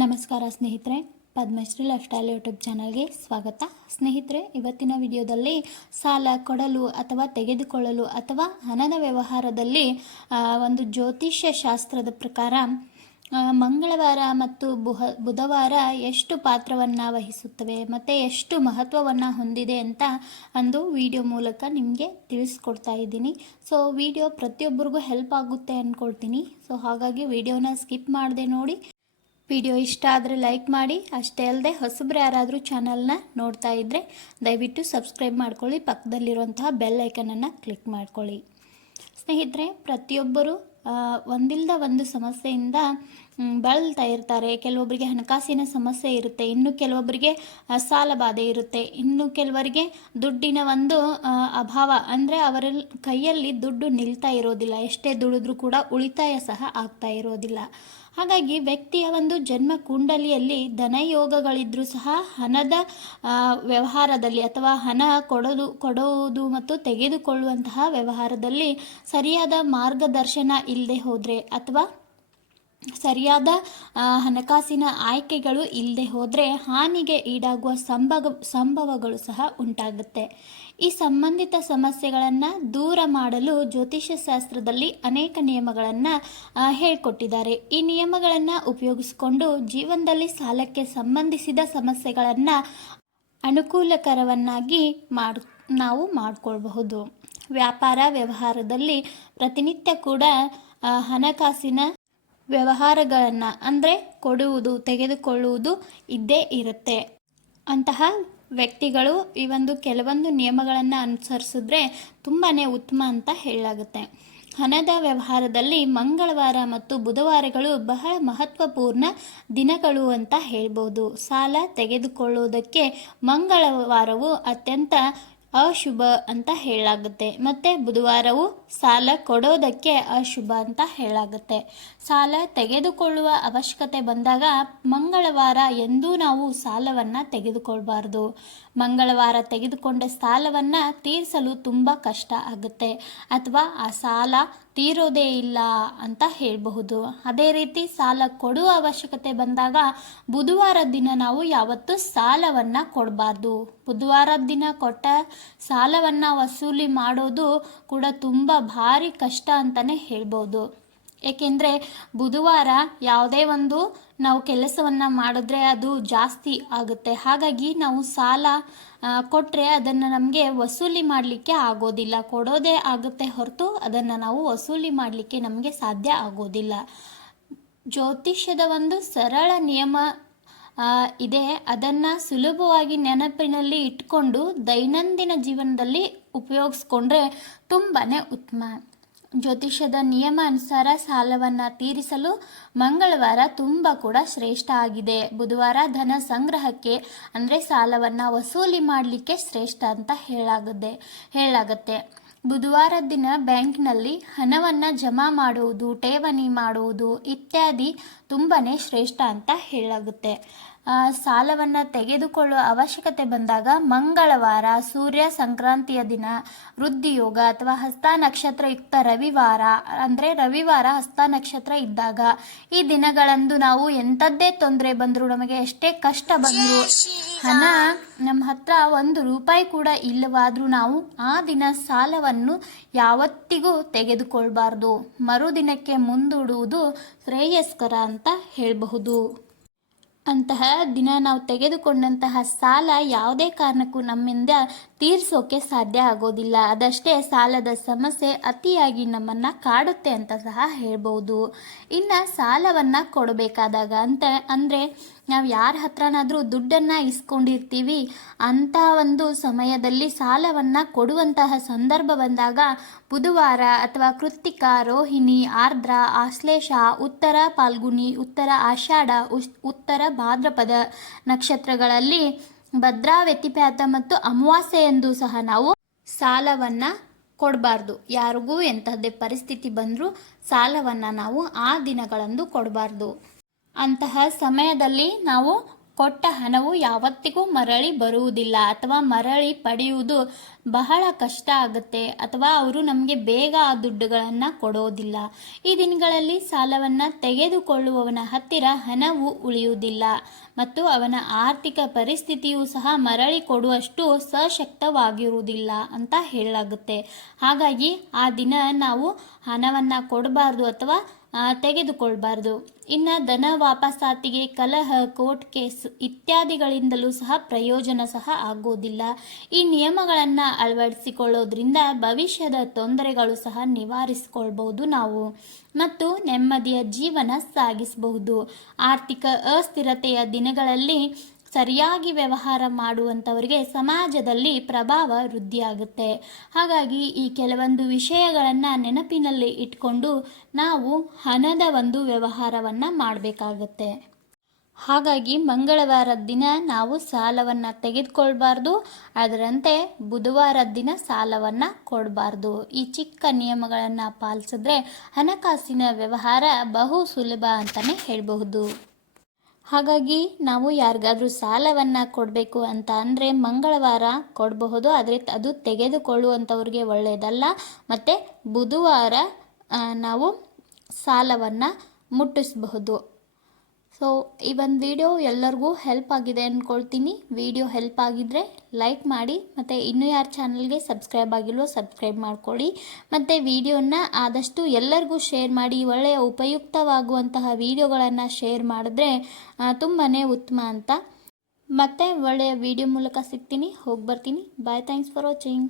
ನಮಸ್ಕಾರ ಸ್ನೇಹಿತರೆ, Padmashri life style YouTube ಚಾನಲ್ಗೆ ಸ್ವಾಗತ. ಸ್ನೇಹಿತರೆ, ಇವತ್ತಿನ ವಿಡಿಯೋದಲ್ಲಿ ಸಾಲ ಕೊಡಲು ಅಥವಾ ತೆಗೆದುಕೊಳ್ಳಲು ಅಥವಾ ಹಣದ ವ್ಯವಹಾರದಲ್ಲಿ ಒಂದು ಜ್ಯೋತಿಷ್ಯ ಶಾಸ್ತ್ರದ ಪ್ರಕಾರ ಮಂಗಳವಾರ ಮತ್ತು ಬುಹ, ಬುಧವಾರ ಎಷ್ಟು ಪಾತ್ರವನ್ನು ವಹಿಸುತ್ತವೆ ಮತ್ತು ಎಷ್ಟು ಮಹತ್ವವನ್ನು ಹೊಂದಿದೆ ಅಂತ ಒಂದು ವಿಡಿಯೋ ಮೂಲಕ ನಿಮಗೆ ತಿಳಿಸ್ಕೊಡ್ತಾ ಇದ್ದೀನಿ. ಸೊ ವಿಡಿಯೋ ಪ್ರತಿಯೊಬ್ಬರಿಗೂ ಹೆಲ್ಪ್ ಆಗುತ್ತೆ ಅಂದ್ಕೊಳ್ತೀನಿ ಸೊ ಹಾಗಾಗಿ ವಿಡಿಯೋನ ಸ್ಕಿಪ್ ಮಾಡದೆ ನೋಡಿ. ವಿಡಿಯೋ ಇಷ್ಟ ಆದರೆ ಲೈಕ್ ಮಾಡಿ. ಅಷ್ಟೇ ಅಲ್ಲದೆ ಹೊಸಬ್ರು ಯಾರಾದರೂ ಚಾನಲ್ನ ನೋಡ್ತಾ ಇದ್ದರೆ ದಯವಿಟ್ಟು ಸಬ್ಸ್ಕ್ರೈಬ್ ಮಾಡ್ಕೊಳ್ಳಿ. ಪಕ್ಕದಲ್ಲಿರುವಂತಹ ಬೆಲ್ ಐಕನನ್ನು ಕ್ಲಿಕ್ ಮಾಡ್ಕೊಳ್ಳಿ. ಸ್ನೇಹಿತರೆ, ಪ್ರತಿಯೊಬ್ಬರು ಒಂದಿಲ್ಲದ ಒಂದು ಸಮಸ್ಯೆಯಿಂದ ಬಳಲ್ತಾ ಇರ್ತಾರೆ. ಕೆಲವೊಬ್ಬರಿಗೆ ಹಣಕಾಸಿನ ಸಮಸ್ಯೆ ಇರುತ್ತೆ. ಇನ್ನು ಕೆಲವೊಬ್ಬರಿಗೆ ಸಾಲ ಬಾಧೆ ಇರುತ್ತೆ. ಇನ್ನು ಕೆಲವರಿಗೆ ದುಡ್ಡಿನ ಒಂದು ಅಭಾವ. ಅಂದರೆ ಅವರ ಕೈಯಲ್ಲಿ ದುಡ್ಡು ನಿಲ್ತಾ ಇರೋದಿಲ್ಲ. ಎಷ್ಟೇ ದುಡಿದ್ರೂ ಕೂಡ ಉಳಿತಾಯ ಸಹ ಆಗ್ತಾ ಇರೋದಿಲ್ಲ. ಹಾಗಾಗಿ ವ್ಯಕ್ತಿಯ ಒಂದು ಜನ್ಮ ಕುಂಡಲಿಯಲ್ಲಿ ಧನಯೋಗಗಳಿದ್ರೂ ಸಹ ಹಣದ ವ್ಯವಹಾರದಲ್ಲಿ ಅಥವಾ ಹಣ ಕೊಡೋದು ಕೊಡುವುದು ಮತ್ತು ತೆಗೆದುಕೊಳ್ಳುವಂತಹ ವ್ಯವಹಾರದಲ್ಲಿ ಸರಿಯಾದ ಮಾರ್ಗದರ್ಶನ ಇಲ್ಲದೆ ಹೋದರೆ ಅಥವಾ ಸರಿಯಾದ ಹಣಕಾಸಿನ ಆಯ್ಕೆಗಳು ಇಲ್ಲದೆ ಹೋದರೆ ಹಾನಿಗೆ ಈಡಾಗುವ ಸಂಭವ ಸಂಭವಗಳು ಸಹ ಉಂಟಾಗುತ್ತೆ. ಈ ಸಂಬಂಧಿತ ಸಮಸ್ಯೆಗಳನ್ನು ದೂರ ಮಾಡಲು ಜ್ಯೋತಿಷ್ಯ ಶಾಸ್ತ್ರದಲ್ಲಿ ಅನೇಕ ನಿಯಮಗಳನ್ನು ಹೇಳಿಕೊಟ್ಟಿದ್ದಾರೆ. ಈ ನಿಯಮಗಳನ್ನು ಉಪಯೋಗಿಸಿಕೊಂಡು ಜೀವನದಲ್ಲಿ ಸಾಲಕ್ಕೆ ಸಂಬಂಧಿಸಿದ ಸಮಸ್ಯೆಗಳನ್ನು ಅನುಕೂಲಕರವನ್ನಾಗಿ ಮಾಡ್, ನಾವು ಮಾಡಿಕೊಳ್ಬಹುದು. ವ್ಯಾಪಾರ ವ್ಯವಹಾರದಲ್ಲಿ ಪ್ರತಿನಿತ್ಯ ಕೂಡ ಹಣಕಾಸಿನ ವ್ಯವಹಾರಗಳನ್ನು ಅಂದರೆ ಕೊಡುವುದು, ತೆಗೆದುಕೊಳ್ಳುವುದು ಇದ್ದೇ ಇರುತ್ತೆ. ಅಂತಹ ವ್ಯಕ್ತಿಗಳು ಈ ಒಂದು ಕೆಲವೊಂದು ನಿಯಮಗಳನ್ನು ಅನುಸರಿಸಿದ್ರೆ ತುಂಬಾ ಉತ್ತಮ ಅಂತ ಹೇಳಲಾಗುತ್ತೆ. ಹಣದ ವ್ಯವಹಾರದಲ್ಲಿ ಮಂಗಳವಾರ ಮತ್ತು ಬುಧವಾರಗಳು ಬಹಳ ಮಹತ್ವಪೂರ್ಣ ದಿನಗಳು ಅಂತ ಹೇಳ್ಬೋದು. ಸಾಲ ತೆಗೆದುಕೊಳ್ಳುವುದಕ್ಕೆ ಮಂಗಳವಾರವು ಅತ್ಯಂತ ಅಶುಭ ಅಂತ ಹೇಳಾಗುತ್ತೆ. ಮತ್ತು ಬುಧವಾರವು ಸಾಲ ಕೊಡೋದಕ್ಕೆ ಅಶುಭ ಅಂತ ಹೇಳಾಗುತ್ತೆ. ಸಾಲ ತೆಗೆದುಕೊಳ್ಳುವ ಅವಶ್ಯಕತೆ ಬಂದಾಗ ಮಂಗಳವಾರ ಎಂದೂ ನಾವು ಸಾಲವನ್ನು ತೆಗೆದುಕೊಳ್ಬಾರ್ದು. ಮಂಗಳವಾರ ತೆಗೆದುಕೊಂಡ ಸಾಲವನ್ನು ತೀರಿಸಲು ತುಂಬ ಕಷ್ಟ ಆಗುತ್ತೆ. ಅಥವಾ ಆ ಸಾಲ ತೀರೋದೇ ಇಲ್ಲ ಅಂತ ಹೇಳಬಹುದು. ಅದೇ ರೀತಿ ಸಾಲ ಕೊಡುವ ಅವಶ್ಯಕತೆ ಬಂದಾಗ ಬುಧವಾರ ದಿನ ನಾವು ಯಾವತ್ತೂ ಸಾಲವನ್ನು ಕೊಡಬಾರ್ದು. ಬುಧವಾರ ದಿನ ಕೊಟ್ಟ ಸಾಲವನ್ನು ವಸೂಲಿ ಮಾಡೋದು ಕೂಡ ತುಂಬ ಭಾರಿ ಕಷ್ಟ ಅಂತಲೇ ಹೇಳ್ಬೋದು ಏಕೆಂದರೆ ಬುಧವಾರ ಯಾವುದೇ ಒಂದು ನಾವು ಕೆಲಸವನ್ನು ಮಾಡಿದ್ರೆ ಅದು ಜಾಸ್ತಿ ಆಗುತ್ತೆ. ಹಾಗಾಗಿ ನಾವು ಸಾಲ ಕೊಟ್ಟರೆ ಅದನ್ನು ನಮಗೆ ವಸೂಲಿ ಮಾಡಲಿಕ್ಕೆ ಆಗೋದಿಲ್ಲ. ಕೊಡೋದೇ ಆಗುತ್ತೆ ಹೊರತು ಅದನ್ನು ನಾವು ವಸೂಲಿ ಮಾಡಲಿಕ್ಕೆ ನಮಗೆ ಸಾಧ್ಯ ಆಗೋದಿಲ್ಲ. ಜ್ಯೋತಿಷ್ಯದ ಒಂದು ಸರಳ ನಿಯಮ ಇದೆ. ಅದನ್ನು ಸುಲಭವಾಗಿ ನೆನಪಿನಲ್ಲಿ ಇಟ್ಕೊಂಡು ದೈನಂದಿನ ಜೀವನದಲ್ಲಿ ಉಪಯೋಗಿಸ್ಕೊಂಡ್ರೆ ತುಂಬಾ ಉತ್ತಮ. ಜ್ಯೋತಿಷ್ಯದ ನಿಯಮ ಅನುಸಾರ ಸಾಲವನ್ನು ತೀರಿಸಲು ಮಂಗಳವಾರ ತುಂಬ ಕೂಡ ಶ್ರೇಷ್ಠ ಆಗಿದೆ. ಬುಧವಾರ ಧನ ಸಂಗ್ರಹಕ್ಕೆ, ಅಂದರೆ ಸಾಲವನ್ನು ವಸೂಲಿ ಮಾಡಲಿಕ್ಕೆ ಶ್ರೇಷ್ಠ ಅಂತ ಹೇಳಾಗುತ್ತೆ ಹೇಳಾಗುತ್ತೆ. ಬುಧವಾರ ದಿನ ಬ್ಯಾಂಕ್ನಲ್ಲಿ ಹಣವನ್ನು ಜಮಾ ಮಾಡುವುದು, ಠೇವಣಿ ಮಾಡುವುದು ಇತ್ಯಾದಿ ತುಂಬಾ ಶ್ರೇಷ್ಠ ಅಂತ ಹೇಳಾಗುತ್ತೆ. ಸಾಲವನ್ನು ತೆಗೆದುಕೊಳ್ಳುವ ಅವಶ್ಯಕತೆ ಬಂದಾಗ ಮಂಗಳವಾರ ಸೂರ್ಯ ಸಂಕ್ರಾಂತಿಯ ದಿನ ವೃದ್ಧಿಯೋಗ ಅಥವಾ ಹಸ್ತ ನಕ್ಷತ್ರಯುಕ್ತ ರವಿವಾರ ಅಂದರೆ ರವಿವಾರ ಹಸ್ತ ನಕ್ಷತ್ರ ಇದ್ದಾಗ ಈ ದಿನಗಳಂದು ನಾವು ಎಂಥದ್ದೇ ತೊಂದರೆ ಬಂದರೂ ನಮಗೆ ಎಷ್ಟೇ ಕಷ್ಟ ಬಂದರೂ ಹಣ ನಮ್ಮ ಹತ್ರ ಒಂದು ರೂಪಾಯಿ ಕೂಡ ಇಲ್ಲವಾದರೂ ನಾವು ಆ ದಿನ ಸಾಲವನ್ನು ಯಾವತ್ತಿಗೂ ತೆಗೆದುಕೊಳ್ಬಾರ್ದು. ಮರುದಿನಕ್ಕೆ ಮುಂದೂಡುವುದು ಶ್ರೇಯಸ್ಕರ ಅಂತ ಹೇಳಬಹುದು. ಅಂತಹ ದಿನ ನಾವು ತೆಗೆದುಕೊಂಡಂತಹ ಸಾಲ ಯಾವುದೇ ಕಾರಣಕ್ಕೂ ನಮ್ಮಿಂದ ತೀರಿಸೋಕೆ ಸಾಧ್ಯ ಆಗೋದಿಲ್ಲ. ಅದಷ್ಟೇ ಸಾಲದ ಸಮಸ್ಯೆ ಅತಿಯಾಗಿ ನಮ್ಮನ್ನು ಕಾಡುತ್ತೆ ಅಂತ ಸಹ ಹೇಳ್ಬೋದು. ಇನ್ನು ಸಾಲವನ್ನು ಕೊಡಬೇಕಾದಾಗ ಅಂತ, ಅಂದರೆ ನಾವು ಯಾರ ಹತ್ರನಾದರೂ ದುಡ್ಡನ್ನು ಇಸ್ಕೊಂಡಿರ್ತೀವಿ ಅಂಥ ಒಂದು ಸಮಯದಲ್ಲಿ ಸಾಲವನ್ನು ಕೊಡುವಂತಹ ಸಂದರ್ಭ ಬಂದಾಗ ಬುಧವಾರ ಅಥವಾ ಕೃತ್ತಿಕ ರೋಹಿಣಿ, ಆರ್ದ್ರ, ಆಶ್ಲೇಷ, ಉತ್ತರ ಪಾಲ್ಗುಣಿ ಉತ್ತರ ಆಷಾಢ ಉತ್ತರ ಭಾದ್ರಪದ ನಕ್ಷತ್ರಗಳಲ್ಲಿ ಭದ್ರಾ ವ್ಯತಿಪಾತ ಮತ್ತು ಅಮಾವಾಸ್ಯೆ ಎಂದು ಸಹ ನಾವು ಸಾಲವನ್ನು ಕೊಡಬಾರ್ದು. ಯಾರಿಗೂ ಎಂತಹದ್ದೇ ಪರಿಸ್ಥಿತಿ ಬಂದರೂ ಸಾಲವನ್ನು ನಾವು ಆ ದಿನಗಳಂದು ಕೊಡಬಾರ್ದು. ಅಂತಹ ಸಮಯದಲ್ಲಿ ನಾವು ಕೊಟ್ಟ ಹಣವು ಯಾವತ್ತಿಗೂ ಮರಳಿ ಬರುವುದಿಲ್ಲ ಅಥವಾ ಮರಳಿ ಪಡೆಯುವುದು ಬಹಳ ಕಷ್ಟ ಆಗುತ್ತೆ ಅಥವಾ ಅವರು ನಮಗೆ ಬೇಗ ಆ ದುಡ್ಡುಗಳನ್ನು ಕೊಡೋದಿಲ್ಲ. ಈ ದಿನಗಳಲ್ಲಿ ಸಾಲವನ್ನು ತೆಗೆದುಕೊಳ್ಳುವವನ ಹತ್ತಿರ ಹಣವು ಉಳಿಯುವುದಿಲ್ಲ ಮತ್ತು ಅವನ ಆರ್ಥಿಕ ಪರಿಸ್ಥಿತಿಯೂ ಸಹ ಮರಳಿ ಕೊಡುವಷ್ಟು ಸಶಕ್ತವಾಗಿರುವುದಿಲ್ಲ ಅಂತ ಹೇಳಲಾಗುತ್ತೆ. ಹಾಗಾಗಿ ಆ ದಿನ ನಾವು ಹಣವನ್ನು ಕೊಡಬಾರ್ದು ಅಥವಾ ತೆಗೆದುಕೊಳ್ಬಾರ್ದು. ಇನ್ನು ದನ ವಾಪಸಾತಿಗೆ ಕಲಹ, ಕೋರ್ಟ್ ಕೇಸ್ ಇತ್ಯಾದಿಗಳಿಂದಲೂ ಸಹ ಪ್ರಯೋಜನ ಸಹ ಆಗೋದಿಲ್ಲ. ಈ ನಿಯಮಗಳನ್ನು ಅಳವಡಿಸಿಕೊಳ್ಳೋದ್ರಿಂದ ಭವಿಷ್ಯದ ತೊಂದರೆಗಳು ಸಹ ನಿವಾರಿಸಿಕೊಳ್ಬಹುದು ನಾವು ಮತ್ತು ನೆಮ್ಮದಿಯ ಜೀವನ ಸಾಗಿಸಬಹುದು. ಆರ್ಥಿಕ ಅಸ್ಥಿರತೆಯ ದಿನಗಳಲ್ಲಿ ಸರಿಯಾಗಿ ವ್ಯವಹಾರ ಮಾಡುವಂಥವರಿಗೆ ಸಮಾಜದಲ್ಲಿ ಪ್ರಭಾವ ವೃದ್ಧಿಯಾಗುತ್ತೆ. ಹಾಗಾಗಿ ಈ ಕೆಲವೊಂದು ವಿಷಯಗಳನ್ನು ನೆನಪಿನಲ್ಲಿ ಇಟ್ಕೊಂಡು ನಾವು ಹಣದ ಒಂದು ವ್ಯವಹಾರವನ್ನು ಮಾಡಬೇಕಾಗತ್ತೆ. ಹಾಗಾಗಿ ಮಂಗಳವಾರದ ದಿನ ನಾವು ಸಾಲವನ್ನು ತೆಗೆದುಕೊಳ್ಬಾರ್ದು, ಅದರಂತೆ ಬುಧವಾರದ ದಿನ ಸಾಲವನ್ನು ಕೊಡಬಾರ್ದು. ಈ ಚಿಕ್ಕ ನಿಯಮಗಳನ್ನು ಪಾಲಿಸಿದ್ರೆ ಹಣಕಾಸಿನ ವ್ಯವಹಾರ ಬಹು ಸುಲಭ ಅಂತಲೇ ಹೇಳಬಹುದು. ಹಾಗಾಗಿ ನಾವು ಯಾರಿಗಾದರೂ ಸಾಲವನ್ನು ಕೊಡಬೇಕು ಅಂತ ಅಂದರೆ ಮಂಗಳವಾರ ಕೊಡಬಹುದು, ಆದರೆ ಅದು ತೆಗೆದುಕೊಳ್ಳುವಂಥವ್ರಿಗೆ ಒಳ್ಳೆಯದಲ್ಲ ಮತ್ತು ಬುಧವಾರ ನಾವು ಸಾಲವನ್ನು ಮುಟ್ಟಿಸಬಹುದು. ಸೊ ಈ ಒಂದು ವಿಡಿಯೋ ಎಲ್ಲರಿಗೂ ಹೆಲ್ಪ್ ಆಗಿದೆ ಅಂದ್ಕೊಳ್ತೀನಿ ವಿಡಿಯೋ ಹೆಲ್ಪ್ ಆಗಿದ್ದರೆ ಲೈಕ್ ಮಾಡಿ, ಮತ್ತು ಇನ್ನೂ ಯಾರು ಚಾನಲ್ಗೆ ಸಬ್ಸ್ಕ್ರೈಬ್ ಆಗಿಲ್ವೋ ಸಬ್ಸ್ಕ್ರೈಬ್ ಮಾಡ್ಕೊಳ್ಳಿ. ಮತ್ತು ವಿಡಿಯೋನ ಆದಷ್ಟು ಎಲ್ಲರಿಗೂ ಶೇರ್ ಮಾಡಿ ಒಳ್ಳೆಯ ಉಪಯುಕ್ತವಾಗುವಂತಹ ವಿಡಿಯೋಗಳನ್ನು ಶೇರ್ ಮಾಡಿದ್ರೆ ತುಂಬಾ ಉತ್ತಮ ಅಂತ. ಮತ್ತೆ ಒಳ್ಳೆಯ ವಿಡಿಯೋ ಮೂಲಕ ಸಿಗ್ತೀನಿ. ಹೋಗಿ ಬರ್ತೀನಿ. Bye thanks for watching